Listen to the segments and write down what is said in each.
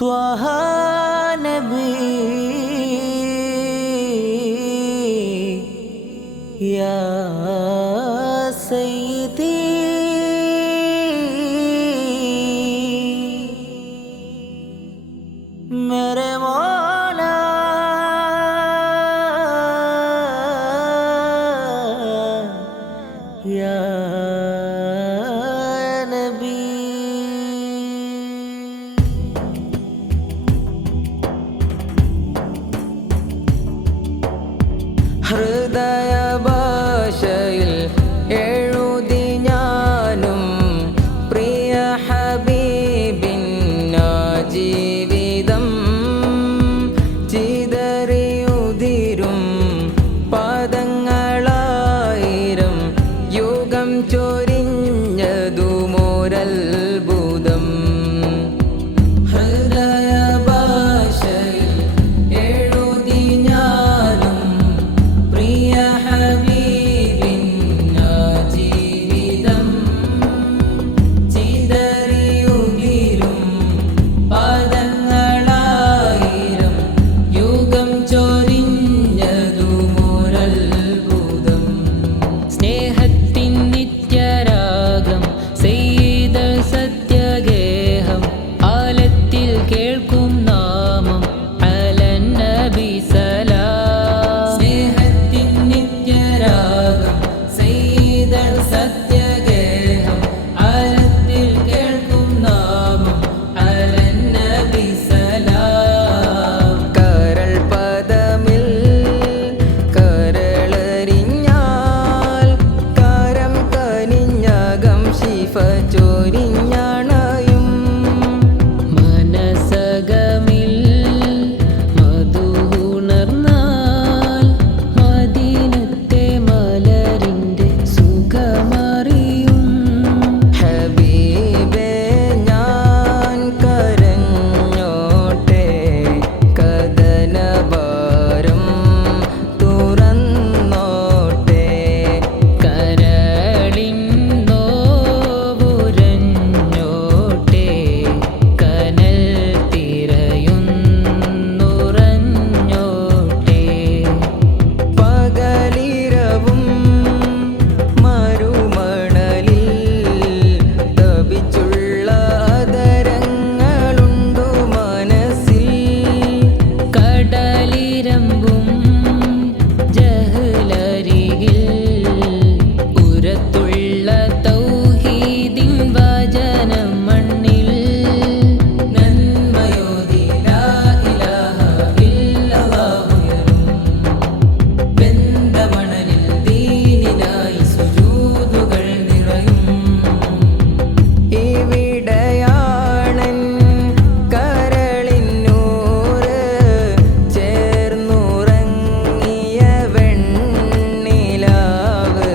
ത്വഹ നബി യാ സയ്യിദി मेरे मौला या नबी ഹൃദയ ഭാഷയിൽ എഴുതി ഞാനും പ്രിയ ഹബീബിന്ന ജീവിതം ചിതറിയുതിരും പാദങ്ങളായിരം യുഗം ചൊരിഞ്ഞതുമൊരത്ഭുതം. ഹൃദയ ഭാഷയിൽ എഴുതി ഞാനും പ്രിയ ഹബീബിന്ന ജീവിതം ചിതറിയുതിരും പാദങ്ങളായിരം യുഗം ചൊരിഞ്ഞതുമൊരത്ഭുതം. സ്നേഹത്തിൻ നിത്യരാഗം സെയ്തൽ സത്യഗേഹം ആലത്തിൽ കേൾക്കും നാമം അലൻ നബി സലാം. സ്നേഹത്തിൻ നിത്യരാഗം സെയ്തൽ സത്യഗേഹം ആലത്തിൽ കേൾക്കും നാമം അലൻ നബി സലാം. കരൾ പദമിൽ കരളറിഞ്ഞാൽ കരം കനിഞ്ഞകം ശിഫ ചൊരിഞ്ഞണയും. മനസകമിൽ മധുണർന്നാൽ മദീനത്തെ മലരിൻ്റെ സുഖമറിയും. ഹബീബേ ഞാൻ കരഞ്ഞോട്ടെ കദനഭാരം തുറന്നോട്ടെ. കരളിൻ നോവുരഞ്ഞോട്ടെ കനൽ തിരയുന്നുറഞ്ഞോട്ടെ. പകലിരവും മരുമണലിൽ തപിച്ചുള്ള അതരങ്ങളുണ്ടു മനസ്സിൽ. കടലിരമ്പും ജഹ്ലരികിൽ ഉരത്തുള്ള തൗഹീദിൻ വചനം മണ്ണിൽ. നന്മയോതി ലാ ഇലാഹ ഇല്ലല്ലാഹു യരും വെന്ത മണലിൽ ദീനിനായി സുജൂദുകൾ നിറയും. ഇവിടെയാണൻ കരളിന്നൂറ് ചേർന്നുറങ്ങിയ വെണ്ണിലാവ്.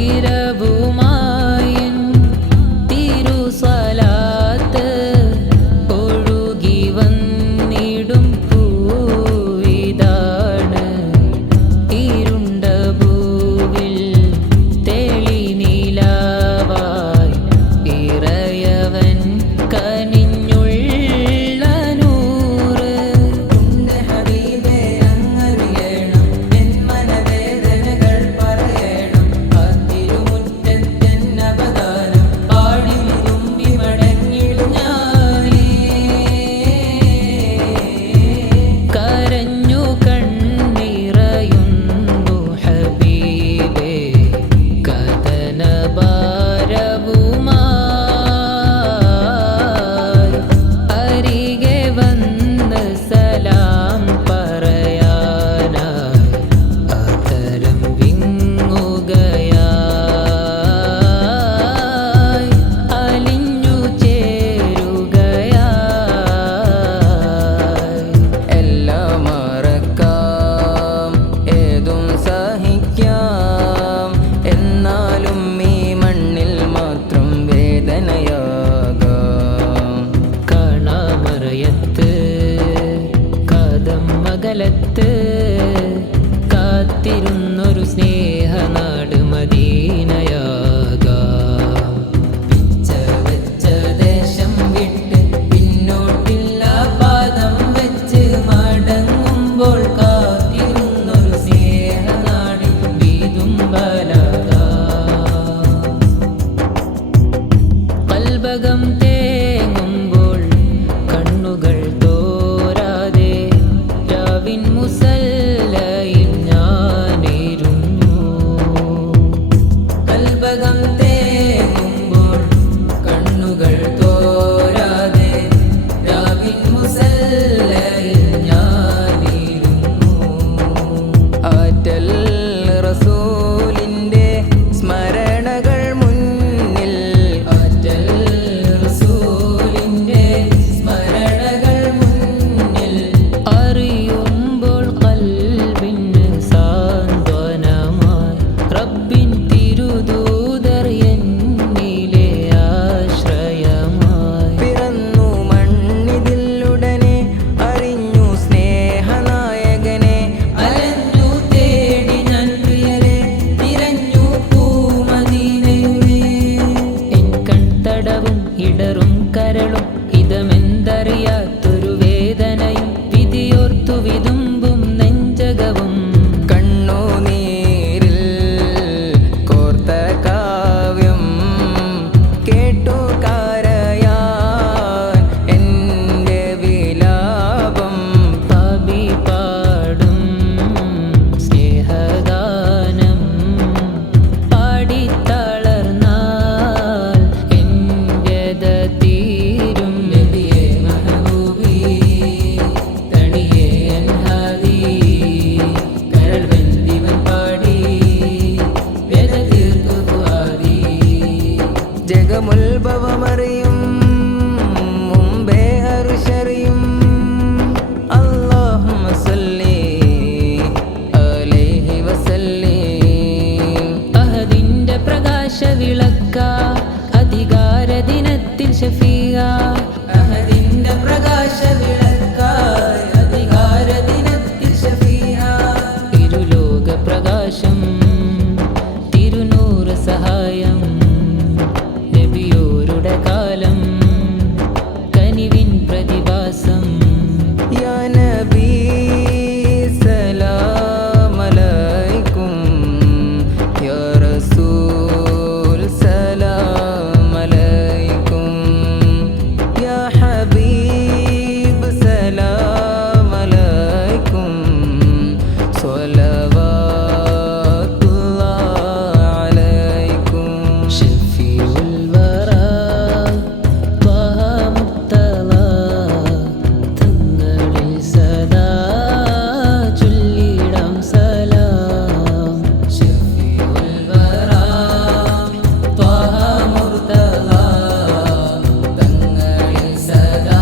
ഇരവുമായൻ തിരുസലാത്ത് ഒഴുകി വന്നിടും പൂവിതാണ്. ഇരുണ്ട ഭൂവിൽ തെളിനിലാവായി ഇറയവൻ കനിഞ്ഞുള്ള നൂറ്. ഉണ്ട് ഹബീബേ അങ്ങറിയണം എൻ മനവേദനകൾ പറയണം. അതിരുമുറ്റത്തെന്നവദാനം പാടി വിരുമ്പി മടങ്ങിടും ഞാനേ. കരഞ്ഞു കണ്ണിറയുന്നു ഹബീബേ കദനഭാരവുമായി. അരികെ വന്ന് സലാം പറയാനായി അതരം വിങ്ങുകയായി അലിഞ്ഞു ചേരുകയായി. എല്ലാം മറക്കാം ഏതും സഹിക്കാം എന്നാലും ഈ മണ്ണിൽ മാത്രം വേദനയാകാം. കാണാമറയത്ത് കാതം മകലത്ത് കാത്തിരുന്നൊരു സ്നേഹനാട് മദീനയാകാം. പിച്ച വെച്ച ദേശം വിട്ട് പിന്നോട്ടില്ല ഹബീബ് സലാം അലൈക്കും സ്വലവാത്തുല്ലാഹി അലൈക്കും ഷഫീഉൽ വറാ ത്വഹ മുർത്തള തങ്ങളിൽ സദാ ചൊല്ലിടാം സലാം ഷഫീഉൽ വറാ ത്വഹ മുർത്തള തങ്ങളിൽ സദാ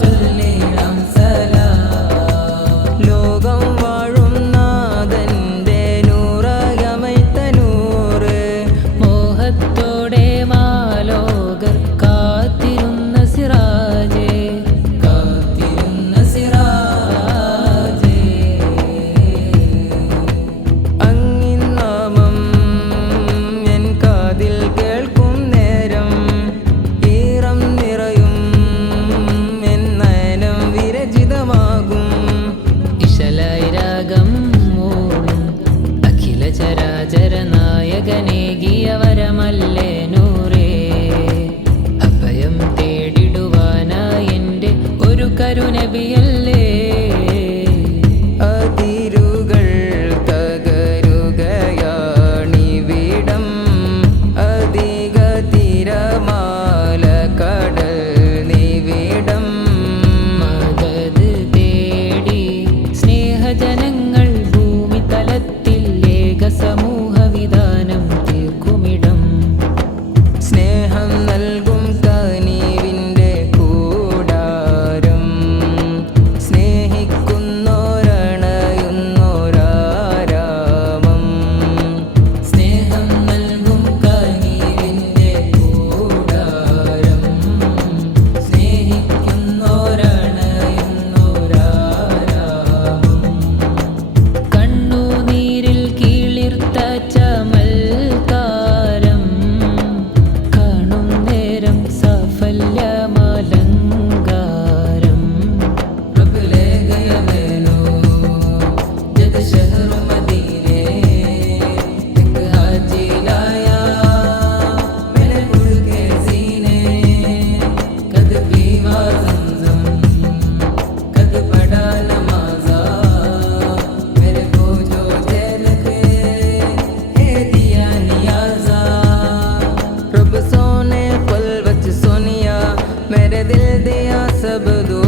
ചൊല്ലിടാം സലാം ലോകം വാഴും നാഥന്റെ നൂറായമൈത്ത നൂറ് മോഹത്തോടെ മാലോകർ കാത്തിരുന്ന സിറാജേ അങ്ങിൻ നാമം എൻ കാതിൽ കേൾക്കും നേരം ഈറം നിറയും എൻ നയനം വിരചിതമാകും ഇശലായി രാഗം മൂളും അഖില ചരാചര നായകനേകിയ വരമല്ലേ നൂറേ അഭയം തേടിടുവാനായി എൻ്റെ ഒരു കരുനബിയല്ലേ അതിരുകൾ തകരുകയാണിവിടം അധിക തിരമാല കടൽ നിവിടം മദത് തേടി സ്നേഹജനങ്ങൾ ഭൂമി തലത്തിൽ ഏക സമൂഹ വിധാനം തീർക്കുമിടം സ്നേഹം നൽകും കനിവിൻ്റെ കൂടാരം സ്നേഹിക്കുന്നോരണയുന്നോരാരാമം സ്നേഹം നൽകും കനിവിൻ്റെ കൂടാരം സ്നേഹിക്കുന്നോരണയുന്നോരാരാമം കണ്ണുനീരിൽ കീളിർത്ത ചമൽക്കാരം കാണും നേരം സാഫല്യമലങ്കാരം റബ്ബ് ലേ ഗയ മേനോ ജദ് ശഹർ മദീനെ एक हाजी लाया मैंने उड़ के सीने कद पीवा ज़मज़म कद पढ़ा नमाज़ा मेरे को जो दे लगे ए दिया नियाज़ा रब सोने पल बच सोनिया मेरे दिल दिया सब दुआ